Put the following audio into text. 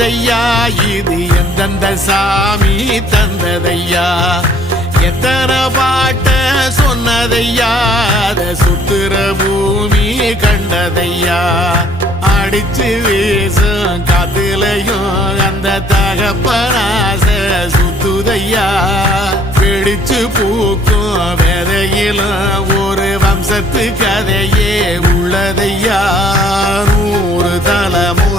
வந்ததையா இது எந்தெந்த சாமி தந்ததையா எத்தனை பாட்ட சொன்னதையா அத சுத்துற பூமி கண்டதையா அடிச்சு வீசும் காத்துலையும் அந்த தகப்பனாச சுத்துதையா பிடிச்சு பூக்கும் விதையிலும் ஒரு வம்சத்து கதையே உள்ளதையா 100 தலைமுறை